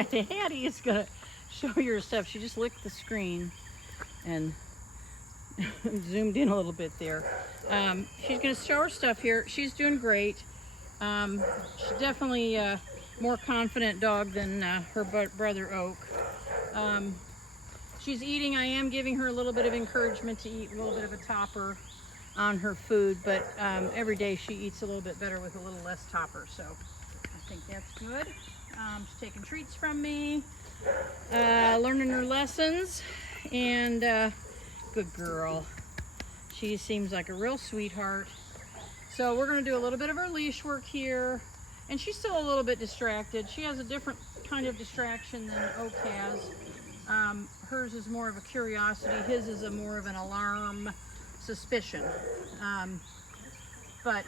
right, Hattie is gonna show you her stuff. She just licked the screen and zoomed in a little bit there. She's gonna show her stuff here. She's doing great. She's definitely a more confident dog than her brother Oak. She's eating. I am giving her a little bit of encouragement to eat a little bit of a topper on her food, but every day she eats a little bit better with a little less topper, so I think that's good. She's taking treats from me, learning her lessons, and good girl. She seems like a real sweetheart. So we're going to do a little bit of her leash work here, and she's still a little bit distracted. She has a different kind of distraction than Oak has. Hers is more of a curiosity. His is a more of an alarm suspicion. But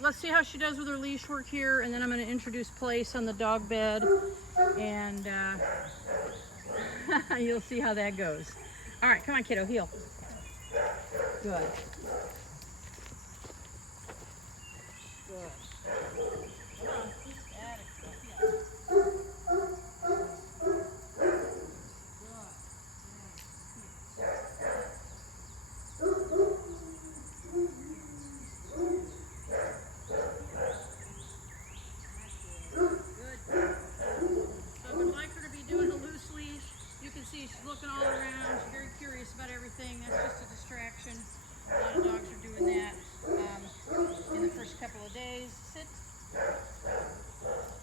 let's see how she does with her leash work here, and then I'm going to introduce place on the dog bed, and you'll see how that goes. All right, come on, kiddo, heel. Good. Good. Come on. She's looking all around. She's very curious about everything. That's just a distraction. A lot of dogs are doing that in the first couple of days. Sit.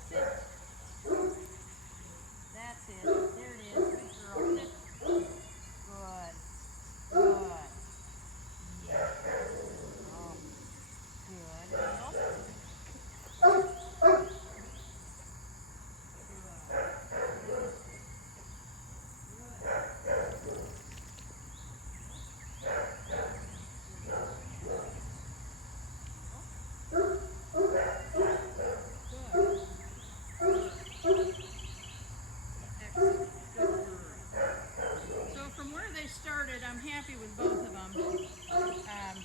Sit. That's it. There it is. Good girl. Sit. Good. Good. Yeah. Oh. Good. Heel. I'm happy with both of them. Sit. That's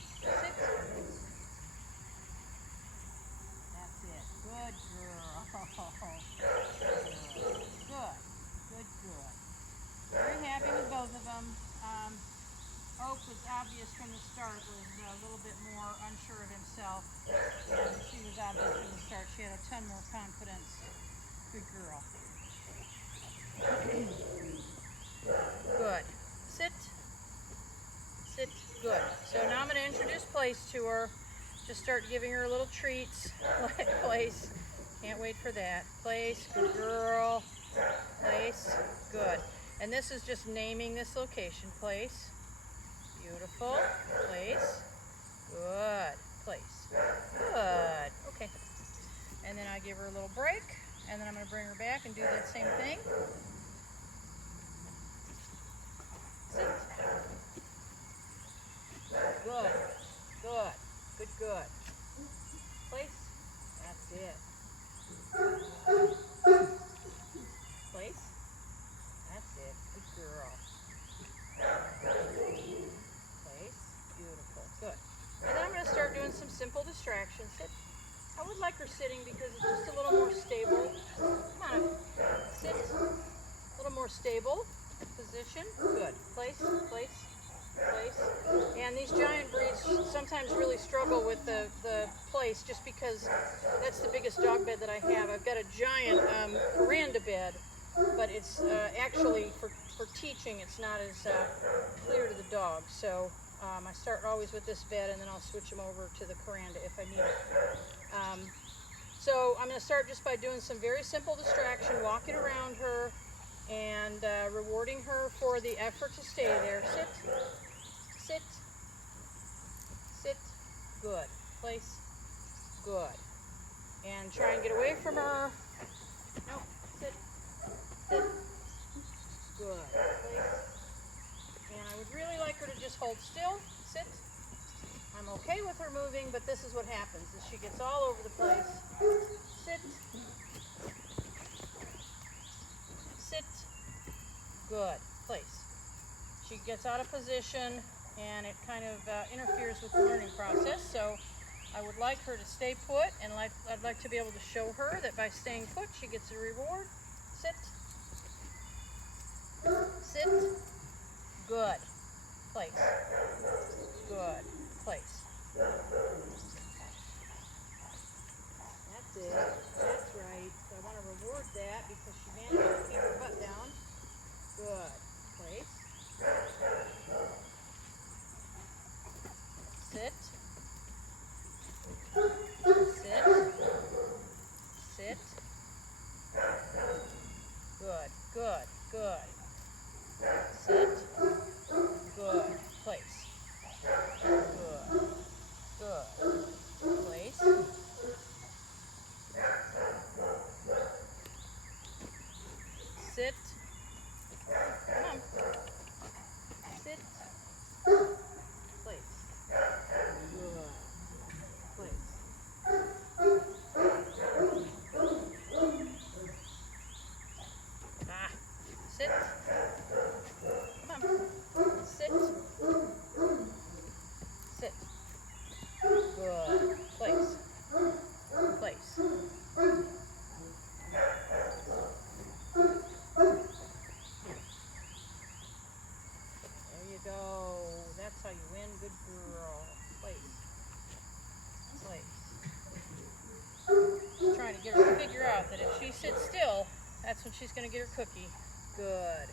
it. Good girl. Good. Good, good. Very happy with both of them. Oak was obvious from the start, was a little bit more unsure of himself. And she was obvious from the start. She had a ton more confidence. Good girl. Good. Sit. Sit. Good. So now I'm going to introduce Place to her. Just start giving her little treats. Place. Can't wait for that. Place. Good girl. Place. Good. And this is just naming this location. Place. Beautiful. Place. Good. Place. Good. Okay. And then I give her a little break. And then I'm going to bring her back and do that same thing. Sit. Good. Good. Good, good. Place. That's it. Place. That's it. Good girl. Place. Beautiful. Good. And then I'm going to start doing some simple distractions. Sit. I would like her sitting because it's just a little more stable. Come on. Sit. A little more stable position. Good. Place. Place. Place. And these giant breeds sometimes really struggle with the place just because that's the biggest dog bed that I have. I've got a giant veranda bed, but it's actually for teaching, it's not as clear to the dog. So I start always with this bed, and then I'll switch them over to the veranda if I need it. So I'm going to start just by doing some very simple distraction, walking around her and rewarding her for the effort to stay there. Sit. Sit. Sit. Good. Place. Good. And try and get away from her. No. Sit. Sit. Good. Place. And I would really like her to just hold still. Sit. I'm okay with her moving, but this is what happens, is she gets all over the place. Sit. Sit. Good. Place. She gets out of position, and it kind of interferes with the learning process. So I would like her to stay put, and I'd like to be able to show her that by staying put, she gets a reward. Sit. Sit. Good. Place. Good. Place. That's it. That's right. So I want to reward that because she managed to keep her butt down. Good. Place. Sit. Sit. Sit. Good. Good. Good. Sit. Good. Place. Good. Good. Place. Sit. Come on. Sit. Place. Good. Place. Ah. Sit. Come on. Sit. Sit. Good. Place. Place. There you go. That's how you win. Good girl. Place. Place. Just trying to get her to figure out that if she sits still, that's when she's going to get her cookie. Good.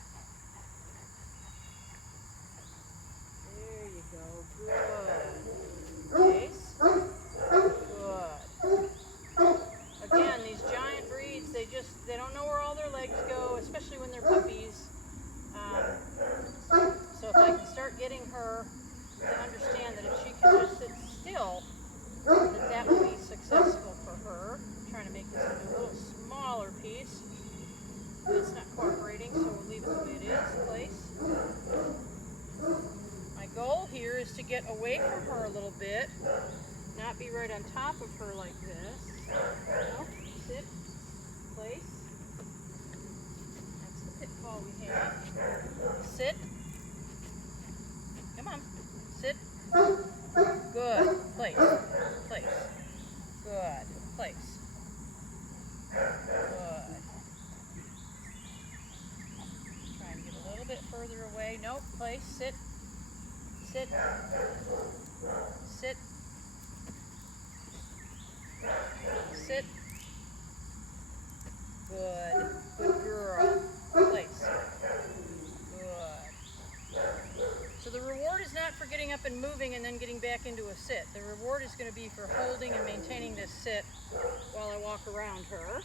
There you go. Good. Place. Good. Again, these giant breeds, they don't know where all their legs go, especially when they're puppies. So if I can start getting her to understand that if she can just sit still, that will be successful for her. I'm trying to make this into a little smaller piece. It's not cooperating, so we'll leave it the way it is. Place. My goal here is to get away from her a little bit, not be right on top of her like this. No, sit, place. That's the pitfall we have. Sit. Come on. Sit. Good. Place. Place. Good. Place. Good. Try and get a little bit further away. Nope. Place. Sit. Sit. Sit. Sit. Good. Good girl. Place. Good. So the reward is not for getting up and moving and then getting back into a sit. The reward is going to be for holding and maintaining this sit while I walk around her,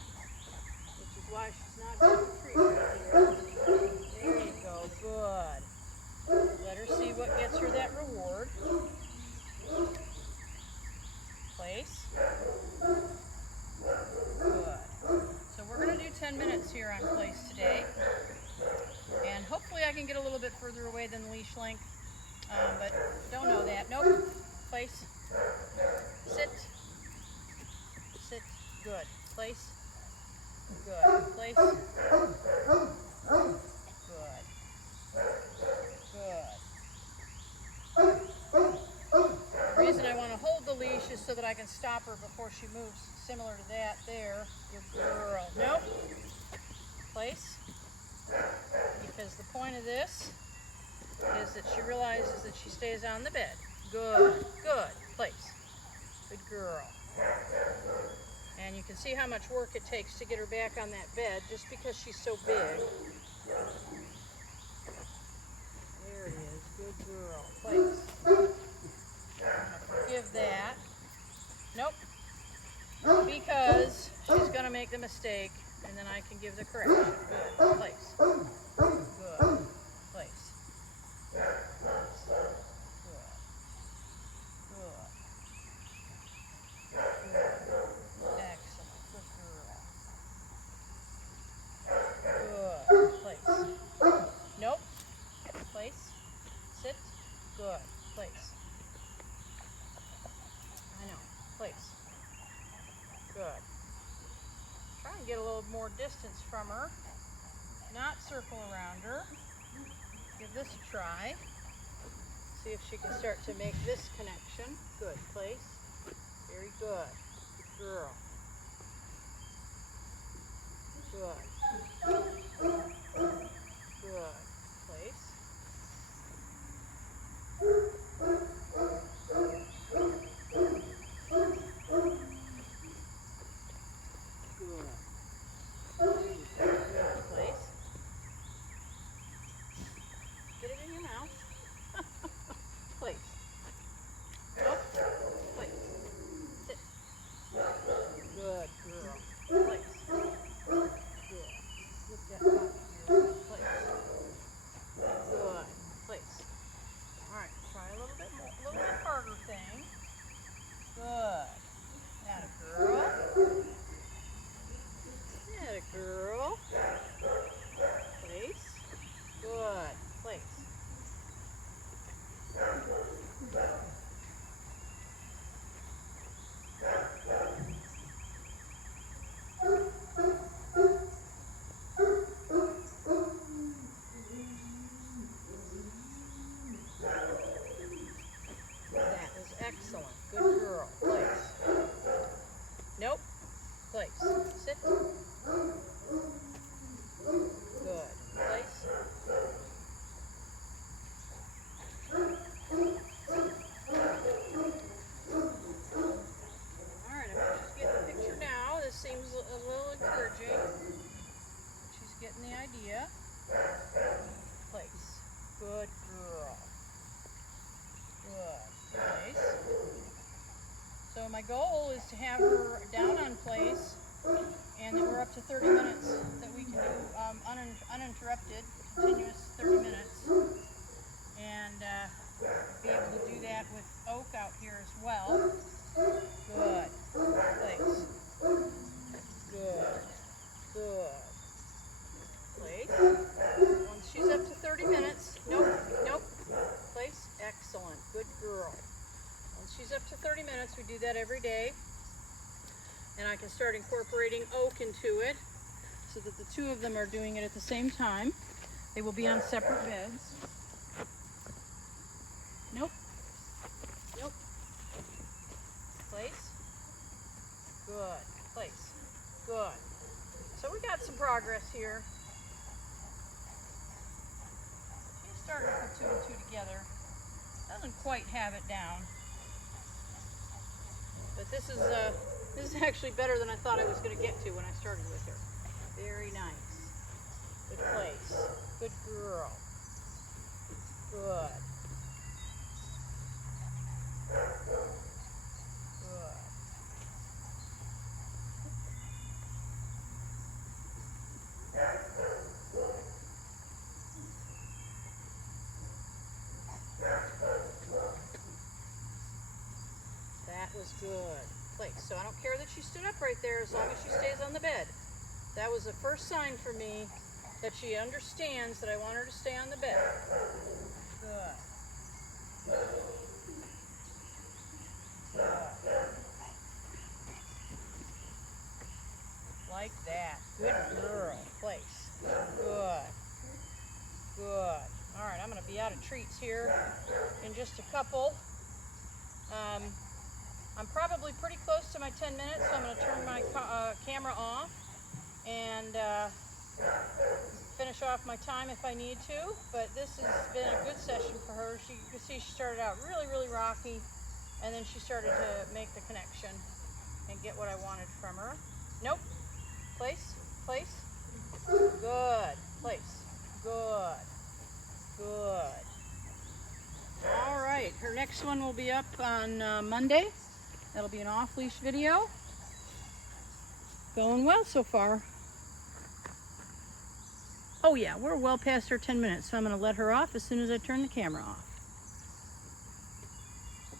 which is why she's not going to retreat right here. There you go. Good. Let her see what gets her that reward. Place. Good. So we're going to do 10 minutes here on place today. And hopefully I can get a little bit further away than the leash length. But don't know that. Nope. Place. Sit. Sit. Good. Place. Good. Place. Good. Good. The reason I want to hold the leash is so that I can stop her before she moves. Similar to that there. Good girl. Nope. Place. Because the point of this is that she realizes that she stays on the bed. Good. Good. Place. Good girl. And you can see how much work it takes to get her back on that bed just because she's so big. There it is. Good girl. Place. I'm going to forgive that. Nope. Because she's going to make the mistake, and then I can give the correction. Good. Place. Good. Place. Good. Good. Good. Excellent. Good girl. Good. Place. Nope. Place. Sit. Good. Place. I know. Place. Good. Try and get a little more distance from her. Not circle around her. Give this a try. See if she can start to make this connection. Good. Place. Very good. Good girl. Good. Sit. Good. Place. Alright, I'm just getting the picture now. This seems a little encouraging. She's getting the idea. Place. Good girl. Good. Place. So my goal is to have her down on place, and that we're up to 30 minutes that we can do uninterrupted, continuous 30 minutes, and be able to do that with Oak out here as well. Good. Place. Good. Good. Place. Once she's up to 30 minutes, nope, nope. Place. Excellent. Good girl. Once she's up to 30 minutes, we do that every day. And I can start incorporating Oak into it so that the two of them are doing it at the same time. They will be on separate beds. Nope. Nope. Place. Good. Place. Good. So we got some progress here. She's starting to put two and two together. Doesn't quite have it down. But this is actually better than I thought I was going to get to when I started with her. Very nice. Good place. Good girl. Good. Good. That was good. Place. So I don't care that she stood up right there as long as she stays on the bed. That was the first sign for me that she understands that I want her to stay on the bed. Good. Good. Like that. Good girl. Place. Good. Good. All right, I'm going to be out of treats here in just a couple. I'm probably pretty close to my 10 minutes, so I'm going to turn my camera off and finish off my time if I need to. But this has been a good session for her. You can see she started out really, really rocky, and then she started to make the connection and get what I wanted from her. Nope. Place. Place. Good. Place. Good. Good. All right. Her next one will be up on Monday. That'll be an off-leash video. Going well so far. Oh yeah, we're well past our 10 minutes, so I'm going to let her off as soon as I turn the camera off.